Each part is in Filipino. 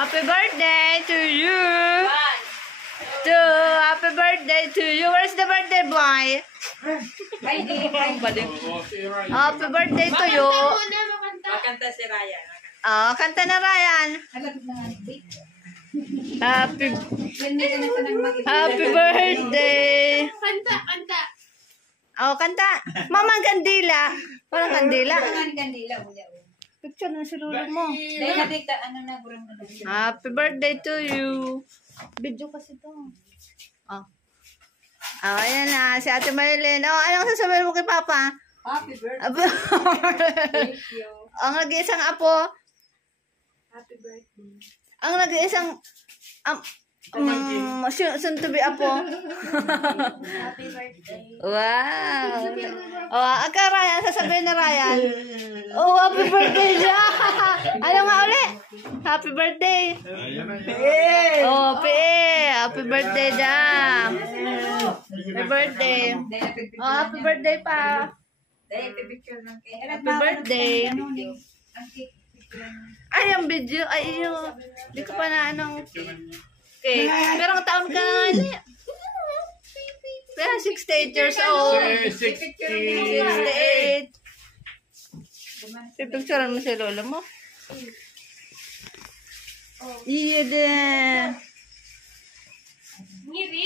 Happy birthday to you. Happy birthday to you. Where's the birthday boy? Happy birthday to you. Makanta si Ryan. Oh, kanta na Ryan. Happy birthday. Kanta. Oh, kanta. Mama Gandila. Parang Gandila. Kandila. Picture na si Lolo mo. Dahil nadikta, ano na, gurang na. Happy birthday to you. Video kasi to. Oh. Oh, ayan na. Si Ate Maylin. Oh, anong sasabihin mo kay Papa? Happy birthday. Thank you. Ang nag-iisang apo. Happy birthday. Ang nag-iisang soon to be apo. Happy birthday. Wow. Oh, aka Ryan, sasabihin na Ryan. Oh, happy birthday siya. Ano nga uli? Happy birthday. Oh, Happy birthday Jam. Happy birthday. Oh, happy birthday pa. Happy birthday. Ay, ang video. Ay, yung. Hindi ko pa na anong cake. Pero ang taon ka nga niya. Pero 68 years old. 68. Pipicturean mo si Lola mo. Iya din.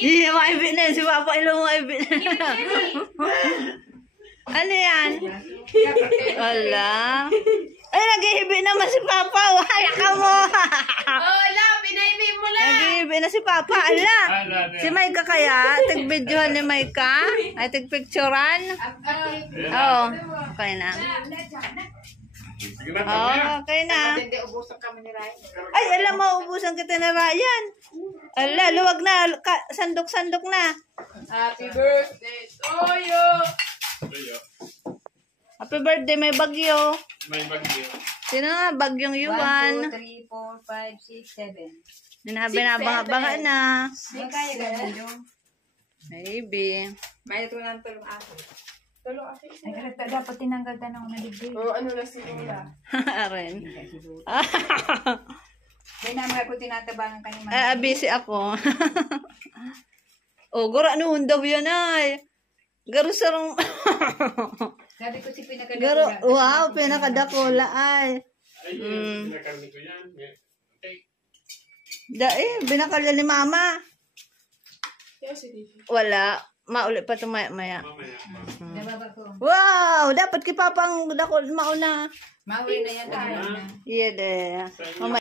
Iya, maibig na. Si Papa ilo mo maibig na. Ano yan? Wala. Ay, nag-ihibi naman si Papa. Wala ka mo. Wala, pinaibi mo lang. Nag-ihibi na si Papa. Ala. Si Maika kaya? Tag-videohan ni Maika? Ay, tag-picturean? Oo. Okay na. Okay na. Ay, alam mo, ubusan kita na Ryan. Ala, luwag na. Sandok-sandok na. Happy birthday to you. Happy birthday, may bagyo. May bagyo. Sino nga? Bagyong 1, Yuan. 2, 3, 4, 5, 6, 7. Binabangan na. May kaya ganun yung. Maybe. May ito ng tulong ako. Tulong ako. Ay, dapat tinanggal ka ng naligdig. Oo, ano na si Lola? Aren. Dahil naman ako tinatabangan ka ni Busy ako. Oh, gura noon daw yan ay. Garo sarong. Sabi ko si Garo, pinakadakula. wow, pinakadakula ay. Ay, pinakarni ko yan. Okay. Binakalya ni Mama. Kaya si Didi. Wala. Mauli pa ito maya. Mamaya. Nababa ko. Wow! Dapat kipapang dakol mauna. Mauli na yan. Tayo na. Iya de. Mama.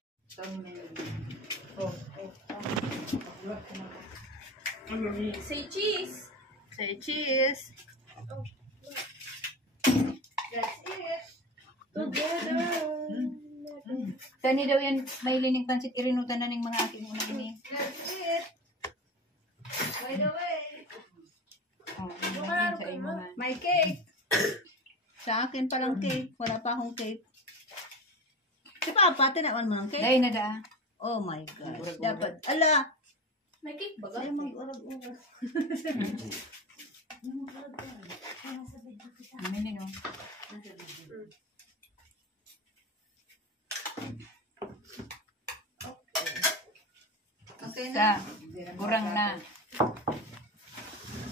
Say cheese. Say cheese. That's it. Together. Tani daw yan, may lining pansit irinutan na ng mga aking unang ini. That's it. By the way. Oh, Baka sa imo man. May cake. Sa akin palang cake. Wala pa akong cake. Si Papa, tinawan mo ng cake? Dahil na da. Oh my God. Dapat. Ala. May cake ba? Ay, mag-urag-urag. Amin no. Okay Sa na. gurang na.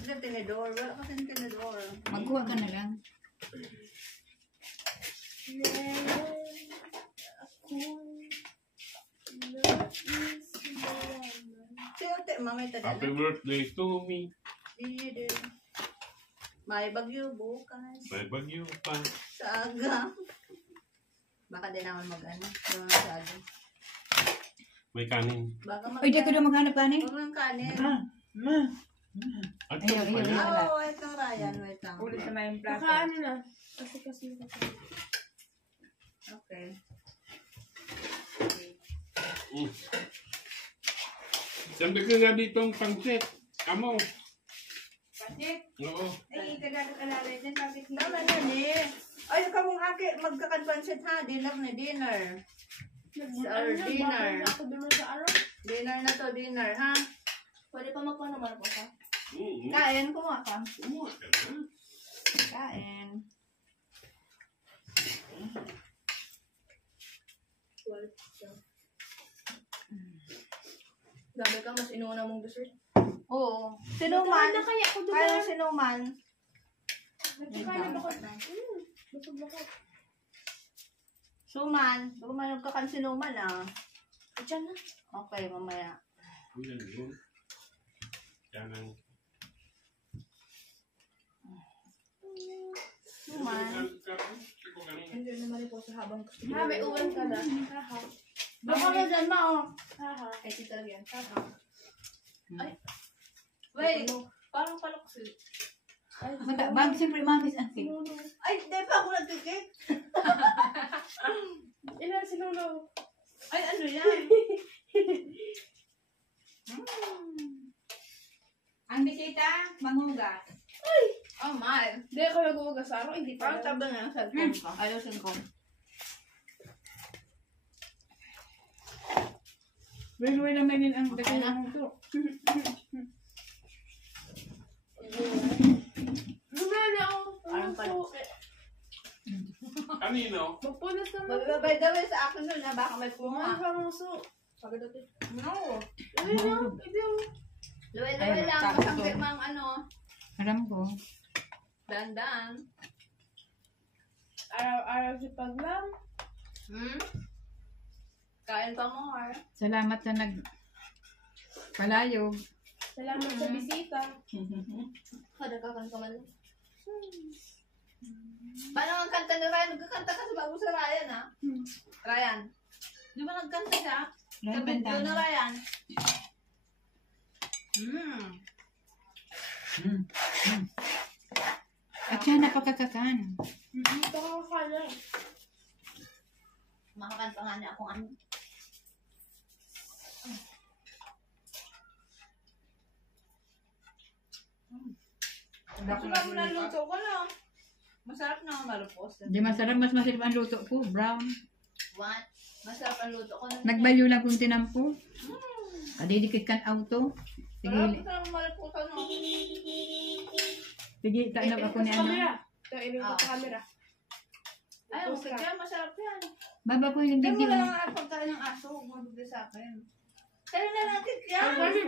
Wala tinidor. Wala ka tinidor. Magkuha ka na lang. Siyempre, mamay tada Happy na. birthday to me. Iya din. May bagyo bukas. May bagyo pa. Sa aga. Baka din naman mag-ano. Yung sa aga. May kanin. Baka Uy, di ko daw maghanap ka ni. Huwag ng kanin. At Ayaw, pa ayaw, yan. ayaw. Oh, wait lang Ryan. Wait lang. Ulit sa may plato. Baka ano na. Kasi. Okay. Sabi ko nga ditong pangsit. Amo. Pasit. Oo. Ay, tagado ka na rin. Bakit hindi? Tama na ni. Ay, kamong aki. Magkakanpansit ha. Dinner na dinner. Dinner. Ako doon sa araw. Dinner na to. Dinner ha. Pwede pa magpano naman po ka? Kain. Kumuha ka. Kumuha ka na. Kain. Sabi ka, mas inuuna mong dessert. Oo. Sinuman. Na kaya ako doon. Kaya sinuman. Nagkakain ako. Busog-busog. Suman. Baka may nagkakansinuman ah. Diyan na. Okay, mamaya. Ang yan yun. Yan ang... Suman. Hindi naman po sa habang gusto. Ha, may uwan ka na. Haha. Baka na dyan ma oh. Haha. Ay, si talaga yan. Haha. Ay. Wait. Parang paloksil. Ay, Bag siyempre mamis ang cake. Ay, di pa ako nagkikik. Ilan si Lolo? Ay, ano yan? Ang bisita, manghugas. Oh my. Hindi ako nag-uugas sa araw. Hindi Parang pa. tabi na yung cellphone ko. Ayusin ko. Well, naman yun ang Okay na. to. Gumana ako. Parang palok. Kanino? Magpunas naman. By the way, sa akin nun na baka may Mga puma. kamuso. Pagdating. No. Ay, na. Hindi ako. Luwi-luwi lang. tapos Masangkit to. mang ano. Alam ko. Dandan. Araw-araw si Paglam. Hmm? Kain pa mo, har. Salamat sa palayog. Salamat sa bisita. Kadagagan ka man. Paano ang kanta ni Ryan? Nagkakanta ka sa bago sa Ryan, ha? Ryan. Di ba nagkanta siya? Sa video na Ryan. At siya napakakakan. Ito ako kala. Makakanta nga niya akong ano. Masarap na luto ko na. Masarap na ang malupos. Di masarap, mas masarap ang luto ko. Brown. What? Masarap ang luto ko na. Nagbalyo lang kung tinampo. Adidikit kan auto. Masarap Sige, ang malupos ano. sige, taanap ako ni ano. Camera. Ito, inyo ko sa camera. Ay, okay ka. Masarap yan. Baba ko yung Kaya mo video. lang ang pagkain ng aso. Huwag mo bigay sa akin. Kaya na natin yan.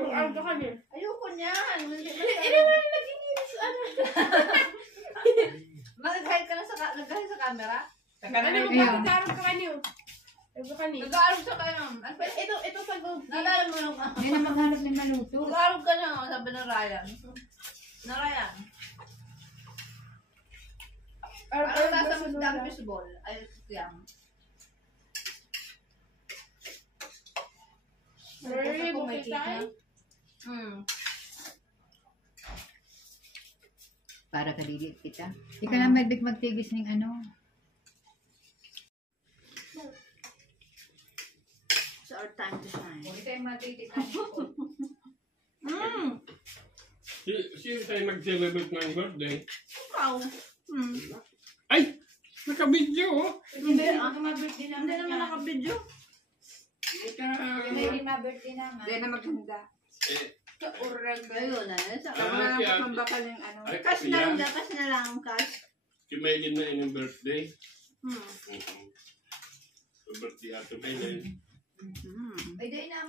Ang kami. Ayoko niyan. Hindi mo na nagiginis. Ano? Mag-hide ka na sa, nag-hide sa camera? Ano mo Ayun. ba? Tarong ka kanyo. Ano ka niyo? Nag-aaral sa kayo. Ito sa go. Naalala mo yung Hindi na maghanap ng maluto. Nag-aaral ka na, sabi ng Ryan. Na Ryan. Parang nasa magdang baseball. Ay, yan. Sorry, Kung may bukit cake tayo. na. Para kalilit kita. Di ka na magtigis ng ano. It's our time to shine. Hindi tayo matitikan. Sino tayo mag-celebrate ng birthday? Wow. Ay! Naka-video oh! Hindi naman birthday naman. Hindi naman naka-video. Hindi naman birthday naman. Hindi na maghanda. Sa oral ka. Ayun na. Sa Ah, Wala kaya- nang bakal yung ano. Ay, cash kasi na lang. yan. Cash na lang. Cash. Si Maylin na inyong birthday. Hmm. So, birthday ato Maylin. Hmm. Ay, di na